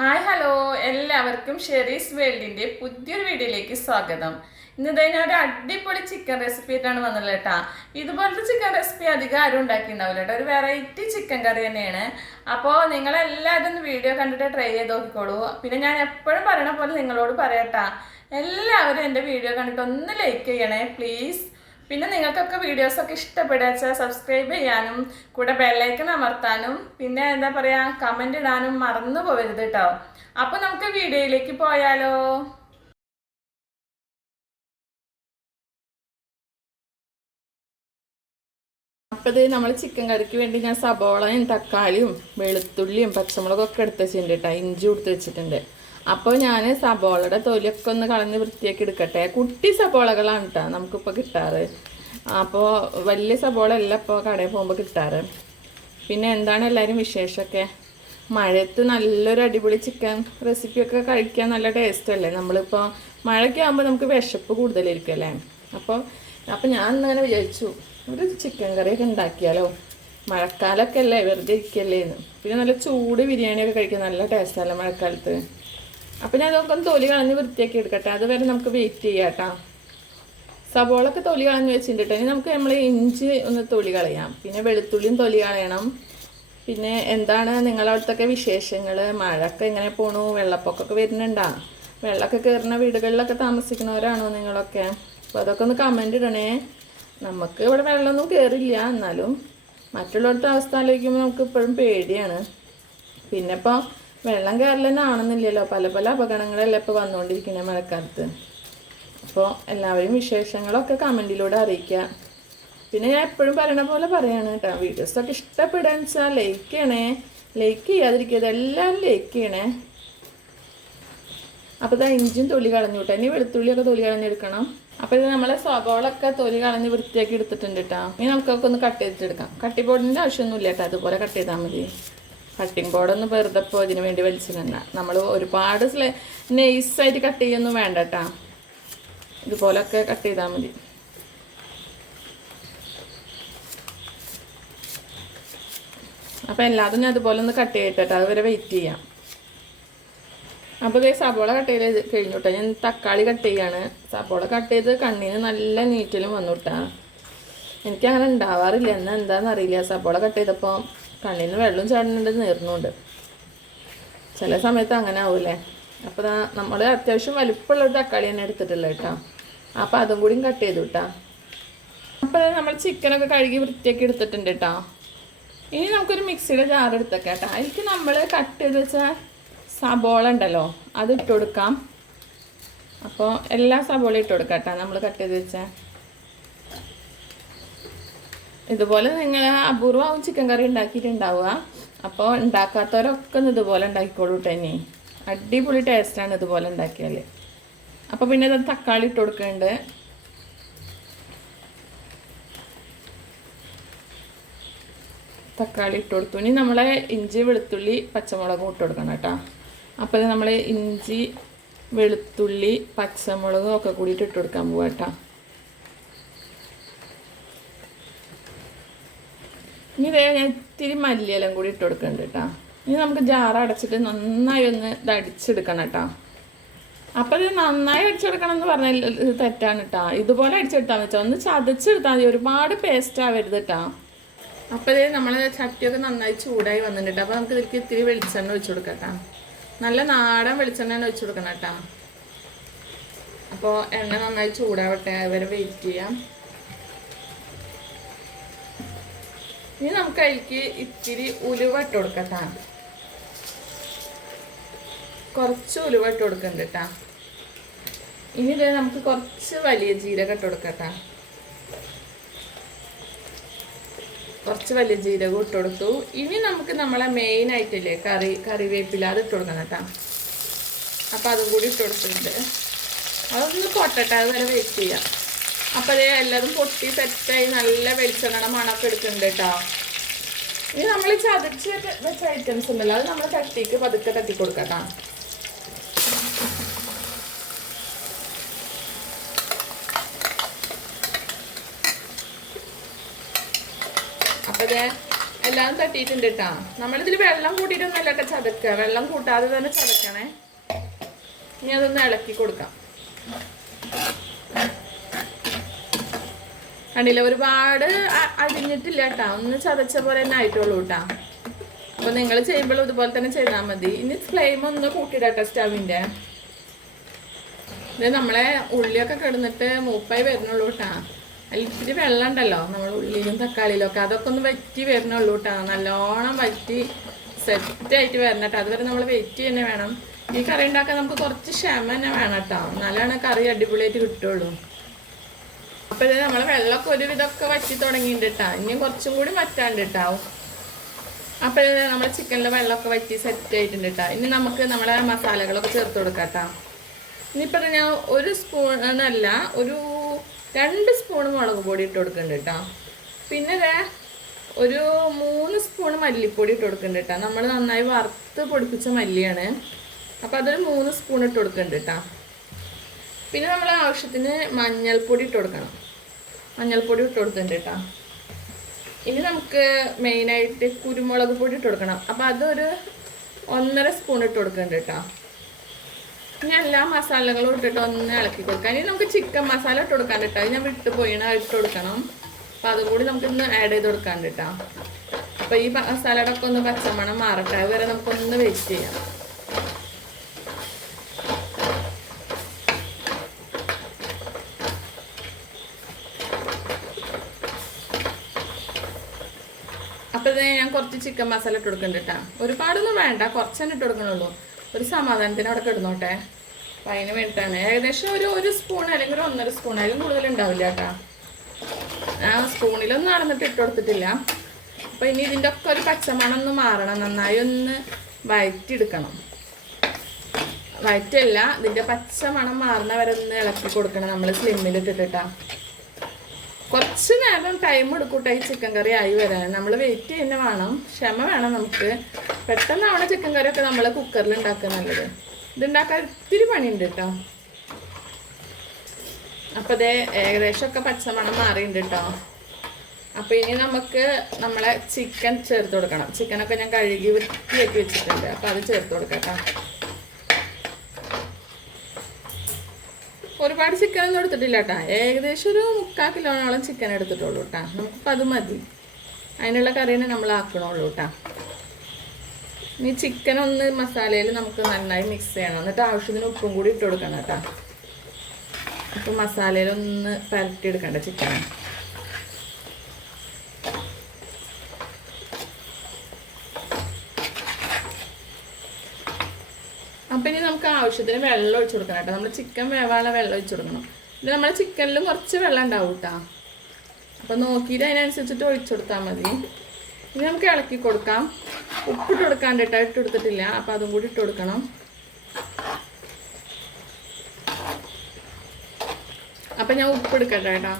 Hi hello. എല്ലാവർക്കും ഷെറീസ് വേൾഡിന്റെ പുതിയൊരു വീഡിയോയിലേക്ക് സ്വാഗതം. ഇന്നത്തെ ഞാൻ ഒരു അടിപൊളി ചിക്കൻ റെസിപ്പി ആയിട്ടാണ് വന്നത് കേട്ടാ ഇതുപോലത്തെ ചിക്കൻ റെസിപ്പി അധികം ആരും ഉണ്ടാക്കിയിട്ടുണ്ടാവില്ല കേട്ടോ ഒരു വെറൈറ്റി ചിക്കൻ കറി തന്നെയാണ്. അപ്പോൾ നിങ്ങളെല്ലാവരും വീഡിയോ കണ്ടിട്ട് ട്രൈ ചെയ്ത് നോക്കിക്കോളൂ. പിന്നെ ഞാൻ എപ്പോഴും പറയണ പോലെ നിങ്ങളോട് പറയട്ടാ എല്ലാവരും എന്റെ വീഡിയോ കണ്ടിട്ട് ഒന്ന് ലൈക്ക് ചെയ്യണേ പ്ലീസ് പിന്നെ നിങ്ങൾക്കൊക്കെ വീഡിയോസ് ഒക്കെ ഇഷ്ടപ്പെടുക സബ്സ്ക്രൈബ് ചെയ്യാനും കൂടെ ബെല്ലൈക്കൺ അമർത്താനും പിന്നെ എന്താ പറയാ കമന്റ് ഇടാനും മറന്നു പോകരുത് കേട്ടോ അപ്പൊ നമുക്ക് വീഡിയോയിലേക്ക് പോയാലോ? അപ്പോൾ ഇത് നമ്മൾ ചിക്കൻ കറിക്ക് വേണ്ടി ഞാൻ സബോളയും തക്കാളിയും വെളുത്തുള്ളിയും പച്ചമുളകൊക്കെ എടുത്ത് വെച്ചിട്ടുണ്ട് കേട്ടോ ഇഞ്ചി കൊടുത്ത് വെച്ചിട്ടുണ്ട്. അപ്പോൾ ഞാൻ സബോളയുടെ തൊലിയൊക്കെ ഒന്ന് കളഞ്ഞ് വൃത്തിയാക്കി എടുക്കട്ടെ. കുട്ടി സബോളകളാണ് കേട്ടോ നമുക്കിപ്പോൾ കിട്ടാറ്. അപ്പോൾ വലിയ സബോള അല്ല ഇപ്പോൾ കടയിൽ പോകുമ്പോൾ കിട്ടാറ്. പിന്നെ എന്താണ് എല്ലാവരും വിശേഷമൊക്കെ? മഴയത്ത് നല്ലൊരു അടിപൊളി ചിക്കൻ റെസിപ്പിയൊക്കെ കഴിക്കാൻ നല്ല ടേസ്റ്റ് അല്ലേ? നമ്മളിപ്പോൾ മഴയൊക്കെ ആകുമ്പോൾ നമുക്ക് വിശപ്പ് കൂടുതലായിരിക്കും അല്ലേ? അപ്പോൾ അപ്പോൾ ഞാൻ ഇന്നങ്ങനെ വിചാരിച്ചു ഒരു ചിക്കൻ കറിയൊക്കെ ഉണ്ടാക്കിയാലോ? മഴക്കാലമൊക്കെ അല്ലേ? വെറുതെ ഇരിക്കല്ലേ എന്ന്. പിന്നെ നല്ല ചൂട് ബിരിയാണിയൊക്കെ കഴിക്കാൻ നല്ല ടേസ്റ്റല്ലേ മഴക്കാലത്ത്? അപ്പം ഞാൻ അതൊക്കെ ഒന്ന് തൊലി കളഞ്ഞ് വൃത്തിയാക്കി എടുക്കട്ടെ. അതുവരെ നമുക്ക് വെയിറ്റ് ചെയ്യാം കേട്ടോ. സബോളൊക്കെ തൊലി കളഞ്ഞ് വെച്ചിട്ടുണ്ട് ഇനി നമുക്ക് നമ്മൾ ഇഞ്ചി ഒന്ന് തൊലി കളയാം. പിന്നെ വെളുത്തുള്ളിയും തൊലി കളയണം. പിന്നെ എന്താണ് നിങ്ങളവിടുത്തെ വിശേഷങ്ങൾ മഴയൊക്കെ എങ്ങനെ പോണു? വെള്ളപ്പൊക്കമൊക്കെ വരുന്നുണ്ടാ? വെള്ളമൊക്കെ കയറുന്ന വീടുകളിലൊക്കെ താമസിക്കുന്നവരാണോ നിങ്ങളൊക്കെ? അപ്പോൾ അതൊക്കെ ഒന്ന് കമന്റ് ഇടണേ. നമുക്ക് ഇവിടെ വെള്ളമൊന്നും കയറില്ല. എന്നാലും മറ്റുള്ളവരുടെ അവസ്ഥ ആലോചിക്കുമ്പോൾ നമുക്ക് ഇപ്പോഴും പേടിയാണ്. പിന്നെ ഇപ്പോൾ വെള്ളം കയറൽ തന്നെ ആണെന്നില്ലല്ലോ പല പല അപകടങ്ങളല്ലേ ഇപ്പോൾ വന്നുകൊണ്ടിരിക്കുന്നത് മഴക്കാലത്ത്. അപ്പോൾ എല്ലാവരും വിശേഷങ്ങളൊക്കെ കമന്റിലൂടെ അറിയിക്കുക. പിന്നെ ഞാൻ എപ്പോഴും പറയണ പോലെ പറയാണ് കേട്ടോ. വീഡിയോസൊക്കെ ഇഷ്ടപ്പെടാന്ന് വെച്ചാൽ ലൈക്ക് ചെയ്യണേ. ലൈക്ക് ചെയ്യാതിരിക്കുക എല്ലാവരും ലൈക്ക് ചെയ്യണേ. അപ്പോൾ ഇതാ ഇഞ്ചും തൊലി കളഞ്ഞു കേട്ടോ. ഇനി വെളുത്തുള്ളിയൊക്കെ തൊലി കളഞ്ഞെടുക്കണം. അപ്പോൾ ഇത് നമ്മളെ സ്വഭാവമൊക്കെ തൊലി കളഞ്ഞ് വൃത്തിയാക്കി എടുത്തിട്ടുണ്ട് കേട്ടോ. ഇനി നമുക്കൊക്കെ ഒന്ന് കട്ട് ചെയ്തിട്ടെടുക്കാം കട്ടി ബോർഡിന്റെ ആവശ്യമൊന്നുമില്ല കേട്ടോ. അതുപോലെ കട്ട് ചെയ്താൽ മതി. കട്ടിംഗ് ബോർഡൊന്ന് വെറുതെപ്പോൾ ഇതിന് വേണ്ടി തന്നെ നമ്മൾ ഒരുപാട് സ്ലേ നൈസായിട്ട് കട്ട് ചെയ്യൊന്നും വേണ്ട കേട്ടോ ഇതുപോലൊക്കെ കട്ട് ചെയ്താൽ മതി. അപ്പോൾ എല്ലാതും ഞാൻ അതുപോലെ ഒന്ന് കട്ട് ചെയ്തിട്ട് അതുവരെ വെയിറ്റ് ചെയ്യാം. അപ്പോൾ ഇതേ സബോള കട്ട് ചെയ്ത് കഴിഞ്ഞു കേട്ടോ ഞാൻ തക്കാളി കട്ട് ചെയ്യാണ്. സബോള കട്ട് ചെയ്ത് കണ്ണിന് നല്ല നീറ്റിലും വന്നു കേട്ടാ എനിക്കങ്ങനെ ഉണ്ടാവാറില്ല. എന്നാൽ എന്താണെന്ന് അറിയില്ല സബോള കട്ട് ചെയ്തപ്പോൾ കണ്ണിന് വെള്ളം ചാടുന്നുണ്ട് നേർന്നുണ്ട്. ചില സമയത്ത് അങ്ങനെ ആവൂലേ? അപ്പോൾ നമ്മൾ അത്യാവശ്യം വലിപ്പമുള്ള തക്കാളി തന്നെ എടുത്തിട്ടില്ല കേട്ടോ. അപ്പോൾ അതും കൂടിയും കട്ട് ചെയ്തു കേട്ടോ അപ്പോൾ നമ്മൾ ചിക്കനൊക്കെ കഴുകി വൃത്തിയാക്കി എടുത്തിട്ടുണ്ട് കേട്ടോ ഇനി നമുക്കൊരു മിക്സിയുടെ ജാർ എടുത്തേക്കാം കേട്ടോ അതിലേക്ക് നമ്മൾ കട്ട് ചെയ്ത് വെച്ച സബോള ഉണ്ടല്ലോ അത് ഇട്ട് കൊടുക്കാം. അപ്പോൾ എല്ലാ സബോളയും ഇട്ട് കൊടുക്കാം കേട്ടോ നമ്മൾ കട്ട് ചെയ്ത് വെച്ച ഇതുപോലെ നിങ്ങൾ അപൂർവമാവും ചിക്കൻ കറി ഉണ്ടാക്കിയിട്ടുണ്ടാവുക. അപ്പോൾ ഉണ്ടാക്കാത്തവരൊക്കെ ഒന്ന് ഇതുപോലെ ഉണ്ടാക്കിക്കോളൂ തന്നെ അടിപൊളി ടേസ്റ്റാണ് ഇതുപോലെ ഉണ്ടാക്കിയാൽ അപ്പോൾ പിന്നെ ഇത് തക്കാളി ഇട്ട് കൊടുക്കുന്നുണ്ട് തക്കാളി ഇട്ട് കൊടുത്തു. ഇനി നമ്മളെ ഇഞ്ചി വെളുത്തുള്ളി പച്ചമുളകും ഇട്ട് കൊടുക്കണം കേട്ടോ. അപ്പോൾ നമ്മൾ ഇഞ്ചി വെളുത്തുള്ളി പച്ചമുളകും ഒക്കെ കൂടിയിട്ട് ഇട്ട് കൊടുക്കാൻ പോവാം കേട്ടോ. ഇനി ഇതേ ഞാൻ ഇത്തിരി മല്ലിയെല്ലാം കൂടി ഇട്ട് കൊടുക്കുന്നുണ്ട് കേട്ടോ ഇനി നമുക്ക് ജാർ അടച്ചിട്ട് നന്നായി ഒന്ന് ഇത് അടിച്ചെടുക്കണം കേട്ടോ അപ്പോൾ ഇത് നന്നായി അടിച്ചെടുക്കണം എന്ന് പറഞ്ഞാൽ ഇത് തെറ്റാണ് കേട്ടോ ഇതുപോലെ അടിച്ചെടുത്താൽ വെച്ചാൽ ഒന്ന് ചതച്ചെടുത്താൽ മതി. ഒരുപാട് പേസ്റ്റ് ആവരുത് കേട്ടോ അപ്പോൾ ഇത് നമ്മൾ ചട്ടിയൊക്കെ നന്നായി ചൂടായി വന്നിട്ടുണ്ട് അപ്പോൾ നമുക്ക് ഇതിലേക്ക് ഇത്തിരി വെളിച്ചെണ്ണ ഒഴിച്ചു കൊടുക്കാം നല്ല നാടൻ വെളിച്ചെണ്ണ ഒഴിച്ചു കൊടുക്കണം കേട്ടോ അപ്പോൾ എണ്ണ നന്നായി ചൂടാവട്ടെ. അതുവരെ വെയിറ്റ് ചെയ്യാം. ഇനി നമുക്ക് അതിലേക്ക് ഇത്തിരി ഉലുവ ഇട്ട് കൊടുക്കട്ടാ കുറച്ച് ഉലുവ ഇട്ട് കേട്ടാ ഇനി ഇത് നമുക്ക് കുറച്ച് വലിയ ജീരകം ഇട്ട് കൊടുക്കട്ടാ കുറച്ച് വലിയ ജീരകം ഇട്ട് കൊടുത്തു. ഇനി നമുക്ക് നമ്മളെ മെയിൻ ആയിട്ടില്ലേ കറി കറിവേപ്പില അത് ഇട്ട് കൊടുക്കണം കേട്ടോ അപ്പോൾ അതും കൂടി ഇട്ട് കൊടുത്തിട്ടുണ്ട് അതൊന്ന് പൊട്ടട്ടെ അത് വരെ വെയിറ്റ് ചെയ്യാം. അപ്പോൾ അതേ എല്ലാതും പൊട്ടി സെറ്റായി നല്ല വെളിച്ചെണ്ണ മണമൊക്കെ എടുക്കുന്നുണ്ട് കേട്ടോ. ഇനി നമ്മൾ ചതച്ച് വെച്ച ഐറ്റംസ് ഉണ്ടല്ലോ അത് നമ്മൾ ചട്ടിക്ക് പതുക്കെ തട്ടി കൊടുക്കാം അപ്പോൾ ഞാൻ എല്ലാം തട്ടിയിട്ടുണ്ട് കേട്ടാ. നമ്മളിതിൽ വെള്ളം കൂട്ടിയിട്ടൊന്നും കേട്ടോ ചതക്കുക. വെള്ളം കൂട്ടാതെ തന്നെ ചതക്കണേ. ഇനി അതൊന്ന് ഇളക്കി കൊടുക്കാം. കണ്ടില്ല? ഒരുപാട് അരിഞ്ഞിട്ടില്ല കേട്ടാ. ഒന്ന് ചതച്ച പോലെ തന്നെ ആയിട്ടുള്ളൂ കേട്ടാ. അപ്പൊ നിങ്ങൾ ചെയ്യുമ്പോൾ ഇതുപോലെ തന്നെ ചെയ്താൽ മതി. ഇനി ഫ്ലെയിം ഒന്ന് കൂട്ടിയിടട്ടെ സ്റ്റവിന്റെ. ഇത് നമ്മളെ ഉള്ളിയൊക്കെ കിടന്നിട്ട് മൂപ്പായി വരുന്നുള്ളൂ കേട്ടാ. ഇത്തിരി വെള്ളം ഉണ്ടല്ലോ. നമ്മൾ ഉള്ളിയിലും തക്കാളിയിലും ഒക്കെ അതൊക്കെ ഒന്ന് വറ്റി വരുന്നുള്ളൂ കേട്ടാ. നല്ലോണം വറ്റി സെറ്റായിട്ട് വരണം കേട്ടോ. അതുവരെ നമ്മൾ വെയിറ്റ് തന്നെ വേണം. ഈ കറി ഉണ്ടാക്കാൻ നമുക്ക് കുറച്ച് ക്ഷമ തന്നെ വേണം കേട്ടോ. എന്നാലാണ് കറി അടിപൊളിയായിട്ട് കിട്ടുള്ളൂ. അപ്പൊ നമ്മൾ വെള്ളമൊക്കെ ഒരു വിധമൊക്കെ വറ്റി തുടങ്ങിയിട്ടുണ്ട് ഇനി കുറച്ചും കൂടി വറ്റാണ്ട് കേട്ടാവും അപ്പൊ നമ്മൾ ചിക്കനിലെ വെള്ളമൊക്കെ വറ്റി സെറ്റ് ആയിട്ടുണ്ട് കേട്ടോ ഇനി നമുക്ക് നമ്മളെ മസാലകളൊക്കെ ചേർത്ത് കൊടുക്കാം കേട്ടാ ഇനിയിപ്പോൾ ഞാൻ ഒരു സ്പൂൺ എന്നല്ല ഒരു രണ്ട് സ്പൂൺ മുളക് പൊടി ഇട്ട് കൊടുക്കുന്നുണ്ട് കേട്ടോ പിന്നെ ഒരു മൂന്ന് സ്പൂൺ മല്ലിപ്പൊടി ഇട്ട് കൊടുക്കുന്നുണ്ട് കേട്ടോ നമ്മൾ നന്നായി വറുത്ത് പൊടിപ്പിച്ച മല്ലിയാണ്. അപ്പോൾ അതൊരു മൂന്ന് സ്പൂൺ ഇട്ട് കൊടുക്കുന്നുണ്ട് കേട്ടോ പിന്നെ നമ്മൾ ആവശ്യത്തിന് മഞ്ഞൾപ്പൊടി ഇട്ട് കൊടുക്കണം. മഞ്ഞൾപ്പൊടി ഇട്ട് കൊടുത്തിട്ടുണ്ട് കേട്ടോ. ഇനി നമുക്ക് മെയിനായിട്ട് കുരുമുളക് പൊടി ഇട്ട് കൊടുക്കണം. അപ്പോൾ അതൊരു ഒന്നര സ്പൂൺ ഇട്ട് കൊടുക്കുന്നുണ്ട് കേട്ടോ. ഇനി എല്ലാ മസാലകളും ഇട്ടിട്ട് ഒന്ന് ഇളക്കി കൊടുക്കാം. ഇനി നമുക്ക് ചിക്കൻ മസാല ഇട്ട് കൊടുക്കാൻ കേട്ടോ. ഞാൻ വിട്ടു പോയിണ ഇട്ട് കൊടുക്കണം. അപ്പം അതും കൂടി നമുക്കൊന്ന് ആഡ് ചെയ്ത് കൊടുക്കാൻ കേട്ടോ. അപ്പം ഈ മസാലയുടെ ഒക്കെ ഒന്ന് പച്ചമണം മാറട്ടെ. വരെ നമുക്കൊന്ന് വെയിറ്റ് ചെയ്യാം അപ്പം ഇത് ഞാൻ കുറച്ച് ചിക്കൻ മസാല ഇട്ട് കൊടുക്കുന്നുണ്ട് കേട്ടോ ഒരുപാടൊന്നും വേണ്ട കുറച്ച് തന്നെ ഇട്ട് കൊടുക്കണുള്ളൂ. ഒരു സമാധാനത്തിന് അവിടെ കിടന്നോട്ടെ. അപ്പം അതിന് വേണ്ടിയിട്ടാണ് ഏകദേശം ഒരു ഒരു സ്പൂൺ അല്ലെങ്കിൽ ഒരു ഒന്നര സ്പൂൺ അതിലും കൂടുതൽ ഉണ്ടാവില്ല കേട്ടോ ആ സ്പൂണിലൊന്നും നടന്നിട്ട് ഇട്ട് കൊടുത്തിട്ടില്ല. അപ്പം ഇനി ഇതിന്റെ ഒക്കെ ഒരു പച്ചമണം ഒന്ന് മാറണം. നന്നായി ഒന്ന് വയറ്റിയെടുക്കണം. വയറ്റല്ല ഇതിന്റെ പച്ചമണം മാറുന്ന വരെ ഒന്ന് ഇളക്കി കൊടുക്കണം. നമ്മൾ സ്ലിമ്മിലിട്ടിട്ടാ കുറച്ച് നേരം ടൈം എടുക്കൂട്ടെ ഈ ചിക്കൻ കറി ആയി വരാൻ. നമ്മൾ വെയിറ്റ് ചെയ്യുന്ന വേണം. ക്ഷമ വേണം നമുക്ക്. പെട്ടെന്ന് ചിക്കൻ കറി ഒക്കെ നമ്മൾ കുക്കറിൽ ഉണ്ടാക്കുക നല്ലത്. ഇതുണ്ടാക്കാൻ ഒത്തിരി പണിയുണ്ട് കേട്ടോ അപ്പോൾ അതേ ഏകദേശമൊക്കെ പച്ചമണം മാറിയിട്ടുണ്ട് കേട്ടോ അപ്പോൾ ഇനി നമുക്ക് നമ്മളെ ചിക്കൻ ചേർത്ത് കൊടുക്കണം. ചിക്കനൊക്കെ ഞാൻ കഴുകി വൃത്തിയാക്കി വെച്ചിട്ടുണ്ട്. അപ്പോൾ അത് ചേർത്ത് കൊടുക്കാം കേട്ടോ ഒരുപാട് ചിക്കൻ ഒന്നും എടുത്തിട്ടില്ല കേട്ടാ ഏകദേശം ഒരു മുക്കാൽ കിലോനോളം ചിക്കൻ എടുത്തിട്ടുള്ളൂ കേട്ടാ നമുക്ക് അത് മതി. അതിനുള്ള കറിനെ നമ്മൾ ആക്കണുള്ളൂ കേട്ടാ ഇനി ചിക്കൻ ഒന്ന് മസാലയിൽ നമുക്ക് നന്നായി മിക്സ് ചെയ്യണം. എന്നിട്ട് ആവശ്യത്തിന് ഉപ്പും കൂടി ഇട്ട് കൊടുക്കണം കേട്ടാ അപ്പം മസാലയിലൊന്ന് പരട്ടിയെടുക്കണ്ട ചിക്കൻ അപ്പം ഇനി നമുക്ക് ആവശ്യത്തിന് വെള്ളം ഒഴിച്ചു കൊടുക്കണം കേട്ടോ. നമ്മൾ ചിക്കൻ വേവാനുള്ള വെള്ളം ഒഴിച്ചു കൊടുക്കണം. ഇത് നമ്മുടെ ചിക്കനിൽ കുറച്ച് വെള്ളം ഉണ്ടാവും കേട്ടോ അപ്പം നോക്കിയിട്ട് അതിനനുസരിച്ചിട്ട് ഒഴിച്ചു കൊടുത്താൽ മതി. ഇനി നമുക്ക് ഇളക്കി കൊടുക്കാം. ഉപ്പിട്ട് കൊടുക്കാണ്ട് കേട്ടോ ഇട്ട് കൊടുത്തിട്ടില്ല. അപ്പം അതും കൂടി ഇട്ട് കൊടുക്കണം. അപ്പം ഞാൻ ഉപ്പ് എടുക്കട്ടെ കേട്ടോ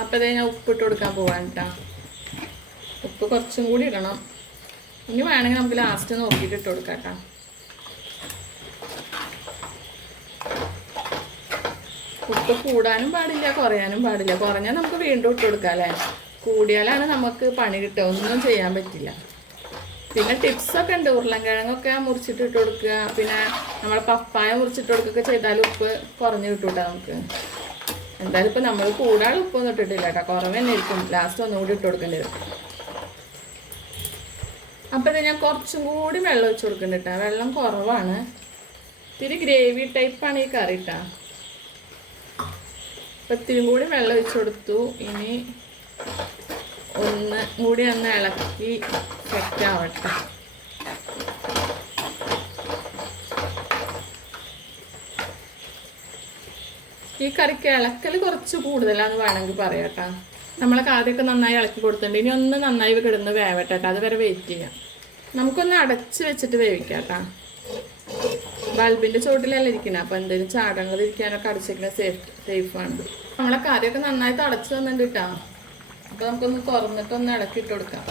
അപ്പം അതേ ഞാൻ ഉപ്പിട്ട് കൊടുക്കാൻ പോവാൻ കേട്ടോ ഉപ്പ് കുറച്ചും കൂടി ഇടണം. ഇനി വേണമെങ്കിൽ നമുക്ക് ലാസ്റ്റ് നോക്കിയിട്ട് ഇട്ട് കൊടുക്കാം കേട്ടോ ഉപ്പ് കൂടാനും പാടില്ല കുറയാനും പാടില്ല. കുറഞ്ഞാൽ നമുക്ക് വീണ്ടും ഇട്ട് കൊടുക്കാം അല്ലേ? കൂടിയാലാണ് നമുക്ക് പണി കിട്ടുക. ഒന്നും ചെയ്യാൻ പറ്റില്ല. പിന്നെ ടിപ്സൊക്കെ ഉണ്ട്. ഉരുളൻകിഴങ്ങൊക്കെ മുറിച്ചിട്ട് ഇട്ട് കൊടുക്കുക. പിന്നെ നമ്മൾ പപ്പായ മുറിച്ചിട്ട് കൊടുക്കുകയൊക്കെ ചെയ്താൽ ഉപ്പ് കുറഞ്ഞ് കിട്ടൂട്ടാ നമുക്ക്. എന്തായാലും ഇപ്പം നമ്മൾ കൂടാതെ ഉപ്പൊന്നും ഇട്ടിട്ടില്ല കേട്ടോ. കുറവ് തന്നെ ഇരിക്കും ലാസ്റ്റ് ഒന്നുകൂടി ഇട്ട് കൊടുക്കേണ്ടി വരും. അപ്പം ഇത് ഞാൻ കുറച്ചും കൂടി വെള്ളം ഒഴിച്ച് കൊടുക്കുന്നുണ്ട് കേട്ടോ. വെള്ളം കുറവാണ്. ഇത്തിരി ഗ്രേവി ടൈപ്പാണ് ഈ കറി കേട്ടോ. അപ്പം ഇത്തിരി കൂടി വെള്ളം ഒഴിച്ചു കൊടുത്തു. ഇനി ഒന്ന് കൂടി ഒന്ന് ഇളക്കി സെറ്റ് ആവട്ടെ. ഈ കറിക്ക് ഇളക്കൽ കുറച്ച് കൂടുതലാന്ന് വേണമെങ്കിൽ പറയാം കേട്ടോ നമ്മളെ ആദ്യമൊക്കെ നന്നായി ഇളക്കി കൊടുത്തിട്ടുണ്ട്. ഇനി ഒന്ന് നന്നായി കിടന്ന് വേവട്ടെ കേട്ടോ. അതുവരെ വെയിറ്റ് ചെയ്യാം. നമുക്കൊന്ന് അടച്ച് വെച്ചിട്ട് വേവിക്കാം കേട്ടോ. ബൾബിന്റെ ചോട്ടിലല്ല ഇരിക്കുന്നത് അപ്പൊ എന്തെങ്കിലും ചാടങ്ങൾ ഇരിക്കാനൊക്കെ അടച്ചിരിക്കുന്ന സേഫ് സേഫാണ് നമ്മളെ കറിയൊക്കെ നന്നായി അടച്ചു തന്നിട്ട് കേട്ടോ അപ്പൊ നമുക്കൊന്ന് തുറന്നിട്ടൊന്ന് ഇളക്കിയിട്ട് കൊടുക്കാം.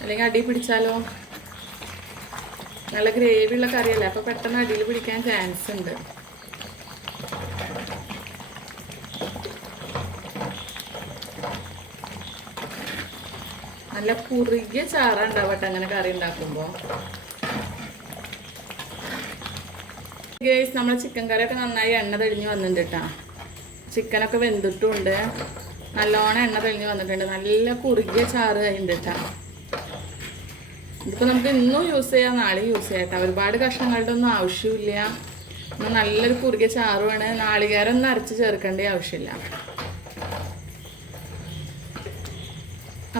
അല്ലെങ്കിൽ അടി പിടിച്ചാലോ? നല്ല ഗ്രേവി ഉള്ള കറിയല്ലേ? അപ്പൊ പെട്ടെന്ന് അടിയിൽ പിടിക്കാൻ ചാൻസ് ഉണ്ട്. നല്ല കുറുകിയ ചാറ ഉണ്ടാവട്ടെ അങ്ങനെ കറി ഉണ്ടാക്കുമ്പോൾ ഗേസ് നമ്മൾ ചിക്കൻ കറിയൊക്കെ നന്നായി എണ്ണ തെളിഞ്ഞ് വന്നിട്ടുണ്ട് കേട്ടോ ചിക്കനൊക്കെ വെന്തിട്ടുമുണ്ട് നല്ലോണം എണ്ണ തെളിഞ്ഞ് വന്നിട്ടുണ്ട്. നല്ല കുറുകിയ ചാറ് കഴിഞ്ഞിട്ട് കേട്ടോ ഇതിപ്പോൾ നമുക്ക് ഇന്നും യൂസ് ചെയ്യാം നാളെ യൂസ് ചെയ്യാം കേട്ടോ ഒരുപാട് കഷ്ണങ്ങളുടെ ഒന്നും ആവശ്യമില്ല നല്ലൊരു കുറുകിയ ചാറുമാണ് നാളികേരം ഒന്നും അരച്ച് ചേർക്കേണ്ട ആവശ്യമില്ല.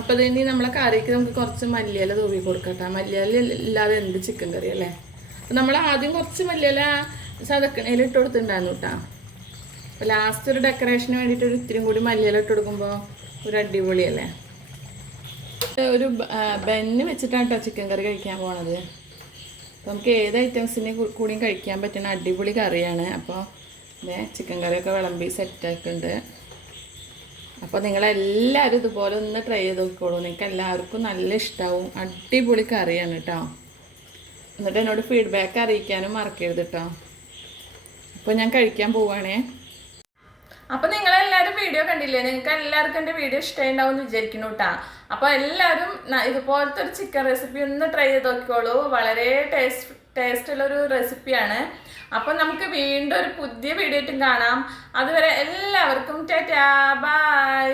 അപ്പോൾ ഇനി നമ്മളെ കറിക്ക് നമുക്ക് കുറച്ച് മല്ലിയില തൂവി കൊടുക്കട്ടെ മല്ലിയില ഇല്ലാതെ എന്ത് ചിക്കൻ കറി അല്ലേ നമ്മൾ ആദ്യം കുറച്ച് മല്ലിയില ചതക്കണയിൽ ഇട്ട് കൊടുത്തിട്ടുണ്ടായിരുന്നു കേട്ടോ അപ്പോൾ ലാസ്റ്റ് ഒരു ഡെക്കറേഷന് വേണ്ടിയിട്ട് ഒരു ഇത്തിരി കൂടി മല്ലിയില ഇട്ട് കൊടുക്കുമ്പോൾ ഒരു അടിപൊളിയല്ലേ ഒരു ബെന്ന് വെച്ചിട്ടാണ് കേട്ടോ ചിക്കൻ കറി കഴിക്കാൻ പോണത്. അപ്പോൾ നമുക്ക് ഏത് ഐറ്റംസിനെ കൂടിയും കഴിക്കാൻ പറ്റുന്ന അടിപൊളി കറിയാണ്. അപ്പോൾ ചിക്കൻ കറിയൊക്കെ വിളമ്പി സെറ്റാക്കുന്നുണ്ട് അപ്പോൾ നിങ്ങളെല്ലാവരും ഇതുപോലെ ഒന്ന് ട്രൈ ചെയ്ത് നോക്കിക്കോളൂ. നിങ്ങൾക്ക് എല്ലാവർക്കും നല്ല ഇഷ്ടമാവും അടിപൊളി കറിയാണ് കേട്ടോ എന്നിട്ട് എന്നോട് ഫീഡ്ബാക്ക് അറിയിക്കാനും മറക്കരുത് കേട്ടോ അപ്പോൾ ഞാൻ കഴിക്കാൻ പോവുകയാണേ അപ്പൊ നിങ്ങൾ എല്ലാരും വീഡിയോ കണ്ടില്ലേ? നിങ്ങൾക്ക് എല്ലാവർക്കും എന്റെ വീഡിയോ ഇഷ്ടമുണ്ടാവും എന്ന് വിചാരിക്കുന്നു കേട്ടാ അപ്പൊ എല്ലാവരും ഇതുപോലത്തെ ഒരു ചിക്കൻ റെസിപ്പി ഒന്ന് ട്രൈ ചെയ്ത് നോക്കിക്കോളൂ. വളരെ ടേസ്റ്റ് ടേസ്റ്റ് ഉള്ള ഒരു റെസിപ്പിയാണ് അപ്പൊ നമുക്ക് വീണ്ടും ഒരു പുതിയ വീഡിയോ ആയിട്ടും കാണാം. അതുവരെ എല്ലാവർക്കും ടാറ്റാ ബൈ